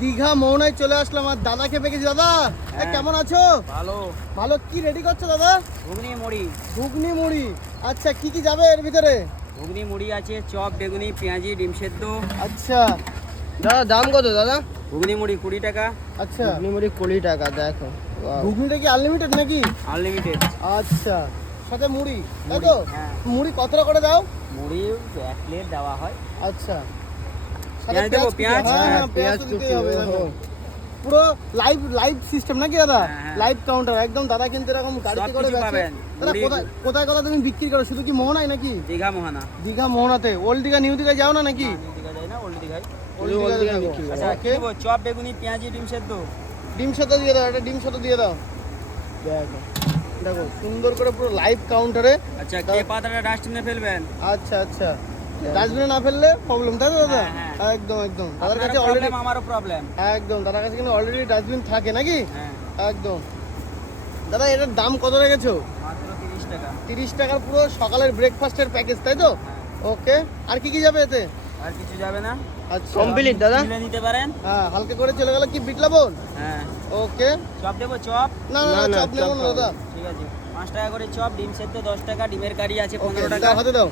দীঘা মোহনায় চলে আসলাম আর দাদাকে পেয়েছি। দাদা কেমন আছো? ভালো ভালো। কি রেডি করছো দাদা? ঘুগনি মুড়ি। ঘুগনি মুড়ি, আচ্ছা কি কি যাবে এর ভিতরে? ঘুগনি মুড়ি আছে, চপ, বেগুনি, পেঁয়াজি, ডিম সেদ্ধ। আচ্ছা দাদা দাম কত দাদা? ঘুগনি মুড়ি 20 টাকা। আচ্ছা ঘুগনি মুড়ি 20 টাকা। দেখো ঘুগনিটা কি আনলিমিটেড নাকি? আনলিমিটেড। আচ্ছা সাথে মুড়ি, তাই তো? হ্যাঁ। মুড়ি কতটা করে দাও? মুড়ি 1 প্লেট দেওয়া হয়। আচ্ছা পেঁয়াজ দেবো, পেঁয়াজ? হ্যাঁ হ্যাঁ, পেঁয়াজ পেঁয়াজ দিতেই হবে। কুচি, দেখো পুরো লাইভ সিস্টেম নাকি দাদা? হ্যাঁ। লাইভ কাউন্টার একদম। দাদা কিন্তু এরকম গাড়িতে সব করে কিছু বেচে। পাবেন। দাদা মুড়ি- কোথায় কোথায় কোথায় তুমি বিক্রি করো? শুধু কি মোহনায় নাকি? দীঘা মোহনা। দীঘা মোহনাতে। ওল্ড দীঘা নিউ দীঘা যাও না নাকি? নিউ দীঘা যাই না, ওল্ড দীঘায়। ওল্ড ওল্ড দীঘাতে দীঘায় থাকো। বিক্রি করো। আচ্ছা কি ওকে দেবো? চপ, বেগুনি, পেঁয়াজি, ডিম সেদ্ধ। ডিম সাথে দিয়ে দাও, একটা ডিম সাথে দিয়ে দাও। দেখো দেখো সুন্দর করে পুরো লাইভ কাউন্টারে। আচ্ছা কে পাতাটা ডাস্টবিনে ফেলবেন? আচ্ছা আচ্ছা ডাস্টবিনে না ফেললে প্রবলেম, তাই তো দাদা? হ্যাঁ, একদম একদম। দাদার আপনারও কাছে অলরেডি প্রবলেম, আমারও প্রবলেম। একদম দাদার কাছে কিন্তু অলরেডি ডাস্টবিন থাকে নাকি? হ্যাঁ, একদম। দাদা এটার দাম কত রেখেছো? মাত্র 30 টাকা। 30 টাকার পুরো সকালের ব্রেকফাস্টের প্যাকেজ, তাই তো? হ্যাঁ। ওকে আর কি কি যাবে এতে? আর কিছু যাবে না, আচ্ছা কমপ্লিট দাদা। তুলে নিতে পারেন। হ্যাঁ হালকা করে চলে গেল। কি বিট লবণ? হ্যাঁ। ওকে চপ দেবো? চপ না না না, না না, চাপ নেবো না চপ দাদা। ঠিক আছে, 5 টাকা করে চপ, ডিম সেদ্ধ 10 টাকা, ডিমের কারি আছে ওকে 15 টাকা। দাও হাতে দাও।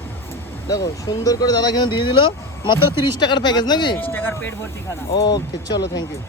দেখো সুন্দর করে দাদা কিন্তু দিয়ে দিল মাত্র 30 টাকার প্যাকেজ নাকি? 30 টাকার পেট ভর্তি খানা। ওকে চলো থ্যাংক ইউ।